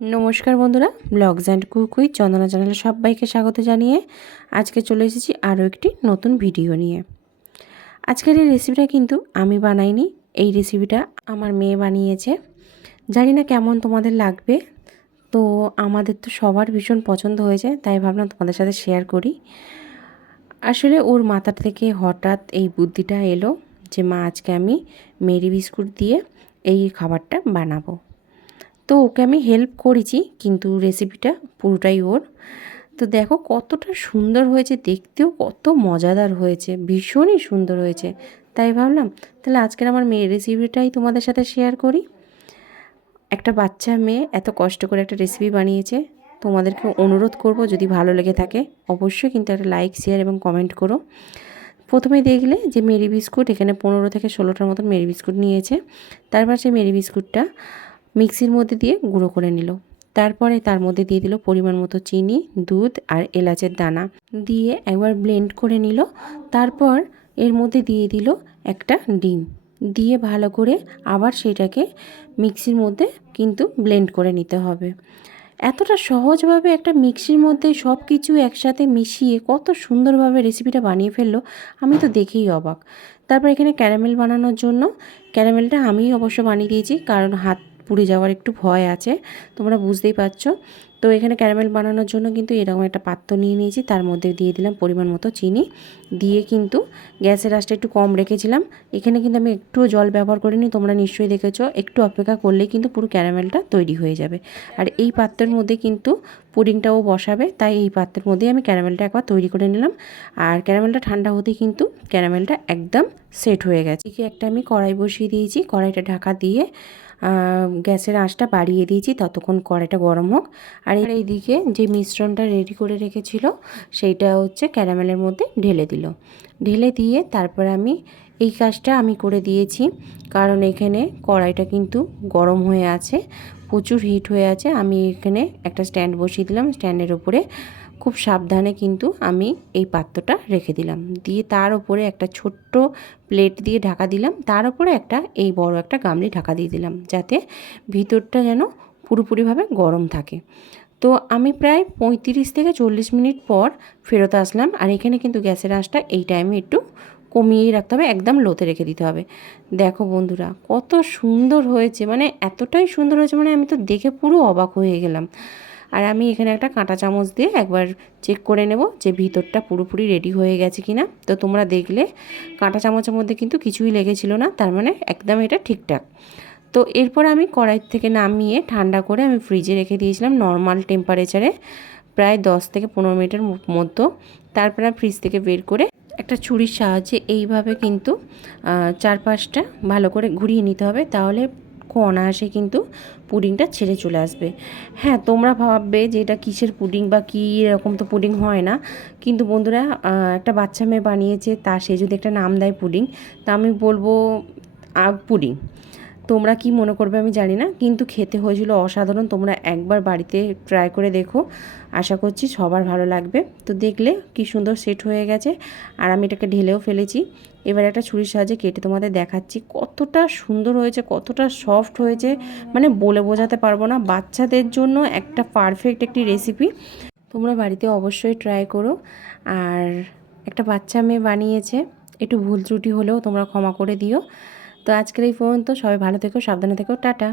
নমস্কার বন্ধুরা, blogs and cook with চন্দনা চ্যানেলে সবাইকে স্বাগত জানিয়ে আজকে চলে এসেছি আরও একটি নতুন ভিডিও নিয়ে। আজকের এই রেসিপিটা কিন্তু আমি বানাইনি, এই রেসিপিটা আমার মেয়ে বানিয়েছে। জানি না কেমন তোমাদের লাগবে, তো আমাদের তো সবার ভীষণ পছন্দ হয়েছে, তাই ভাবলাম তোমাদের সাথে শেয়ার করি। আসলে ওর মাথা থেকে হঠাৎ এই বুদ্ধিটা এলো যে মা আজকে আমি মেরি বিস্কুট দিয়ে এই খাবারটা বানাবো। তো ওকে আমি হেল্প করেছি, কিন্তু রেসিপিটা পুরোটাই ওর। তো দেখো কতটা সুন্দর হয়েছে, দেখতেও কত মজাদার হয়েছে, ভীষণই সুন্দর হয়েছে। তাই ভাবলাম তাহলে আজকের আমার মেয়ের রেসিপিটাই তোমাদের সাথে শেয়ার করি। একটা বাচ্চা মেয়ে এত কষ্ট করে একটা রেসিপি বানিয়েছে, তোমাদেরকে অনুরোধ করব যদি ভালো লেগে থাকে অবশ্যই কিন্তু একটা লাইক, শেয়ার এবং কমেন্ট করো। প্রথমে দেখলে যে মেরি বিস্কুট এখানে 15 থেকে 16টার মতন মেরি বিস্কুট নিয়েছে। তারপর সেই মেরি বিস্কুটটা মিক্সির মধ্যে দিয়ে গুঁড়ো করে নিল। তারপরে তার মধ্যে দিয়ে দিল পরিমাণ মতো চিনি, দুধ আর এলাচের দানা দিয়ে একবার ব্লেন্ড করে নিল। তারপর এর মধ্যে দিয়ে দিল একটা ডিম, দিয়ে ভালো করে আবার সেটাকে মিক্সির মধ্যে কিন্তু ব্লেন্ড করে নিতে হবে। এতটা সহজভাবে একটা মিক্সির মধ্যে সব কিছু একসাথে মিশিয়ে কত সুন্দরভাবে রেসিপিটা বানিয়ে ফেললো, আমি তো দেখেই অবাক। তারপর এখানে ক্যারামেল বানানোর জন্য ক্যারামেলটা আমিই অবশ্য বানিয়ে দিয়েছি, কারণ হাত পুড়ে যাওয়ার একটু ভয় আছে, তোমরা বুঝতেই পারছো। তো এখানে ক্যারামেল বানানোর জন্য কিন্তু এরকম একটা পাত্র নিয়ে নিয়েছি, তার মধ্যে দিয়ে দিলাম পরিমাণ মতো চিনি, দিয়ে কিন্তু গ্যাসের আঁচটা একটু কম রেখেছিলাম। এখানে কিন্তু আমি একটুও জল ব্যবহার করিনি, তোমরা নিশ্চয়ই দেখেছো। একটু অপেক্ষা করলেই কিন্তু পুরো ক্যারামেলটা তৈরি হয়ে যাবে। আর এই পাত্রের মধ্যে কিন্তু পুডিংটাও বসাবে, তাই এই পাত্রের মধ্যেই আমি ক্যারামেলটা একবার তৈরি করে নিলাম। আর ক্যারামেলটা ঠান্ডা হতেই কিন্তু ক্যারামেলটা একদম সেট হয়ে গেছে। এদিকে একটা আমি কড়াই বসিয়ে দিয়েছি, কড়াইটা ঢাকা দিয়ে গ্যাসের আঁচটা বাড়িয়ে দিয়েছি, ততক্ষণ কড়াইটা গরম হোক। আর এইদিকে যে মিশ্রণটা রেডি করে রেখেছিল সেইটা হচ্ছে ক্যারামেলের মধ্যে ঢেলে দিল। ঢেলে দিয়ে তারপর আমি এই কাজটা আমি করে দিয়েছি, কারণ এখানে কড়াইটা কিন্তু গরম হয়ে আছে, প্রচুর হিট হয়ে আছে। আমি এখানে একটা স্ট্যান্ড বসিয়ে দিলাম, স্ট্যান্ডের ওপরে খুব সাবধানে কিন্তু আমি এই পাত্রটা রেখে দিলাম, দিয়ে তার উপরে একটা ছোট্ট প্লেট দিয়ে ঢাকা দিলাম, তার উপরে একটা এই বড় একটা গামলি ঢাকা দিয়ে দিলাম, যাতে ভিতরটা যেন পুরোপুরিভাবে গরম থাকে। তো আমি প্রায় 35 থেকে 40 মিনিট পর ফেরত আসলাম। আর এখানে কিন্তু গ্যাসের আঁচটা এই টাইমে একটু কমিয়েই রাখতে হবে, একদম লোতে রেখে দিতে হবে। দেখো বন্ধুরা কত সুন্দর হয়েছে, মানে এতটাই সুন্দর হয়েছে, মানে আমি তো দেখে পুরো অবাক হয়ে গেলাম। আর আমি এখানে একটা কাঁটা চামচ দিয়ে একবার চেক করে নেব যে ভিতরটা পুরোপুরি রেডি হয়ে গেছে কিনা। তো তোমরা দেখলে কাঁটা চামচের মধ্যে কিন্তু কিছুই লেগেছিল না, তার মানে একদম এটা ঠিকঠাক। তো এরপর আমি কড়াই থেকে নামিয়ে ঠান্ডা করে আমি ফ্রিজে রেখে দিয়েছিলাম নর্মাল টেম্পারেচারে প্রায় 10 থেকে 15 মিনিটের মতো। তারপর ফ্রিজ থেকে বের করে একটা ছুরির সাহায্যে এইভাবে কিন্তু চারপাশটা ভালো করে ঘুরিয়ে নিতে হবে, তাহলে খুব অনায়াসে কিন্তু পুডিংটা ছেড়ে চলে আসবে। হ্যাঁ, তোমরা ভাববে যে এটা কিসের পুডিং বা কী, এরকম তো পুডিং হয় না। কিন্তু বন্ধুরা, একটা বাচ্চা মেয়ে বানিয়েছে, তা সে যদি একটা নাম দেয় পুডিং, তা আমি বলবো পুডিং। তোমরা কি মনে করবে আমি জানি না, কিন্তু খেতে হয়েছিল অসাধারণ। তোমরা একবার বাড়িতে ট্রাই করে দেখো, আশা করছি সবার ভালো লাগবে। তো দেখলে কি সুন্দর সেট হয়ে গেছে, আর আমি এটাকে ঢেলেও ফেলেছি। এবার একটা ছুরির সাহায্যে কেটে তোমাদের দেখাচ্ছি কতটা সুন্দর হয়েছে, কতটা সফট হয়েছে, মানে বলে বোঝাতে পারবো না। বাচ্চাদের জন্য একটা পারফেক্ট একটি রেসিপি, তোমরা বাড়িতে অবশ্যই ট্রাই করো। আর একটা বাচ্চা মেয়ে বানিয়েছে, একটু ভুল ত্রুটি হলেও তোমরা ক্ষমা করে দিও। তো আজকের এই পর্যন্ত, সবাই ভালো থেকো, সাবধানে থেকো, টাটা।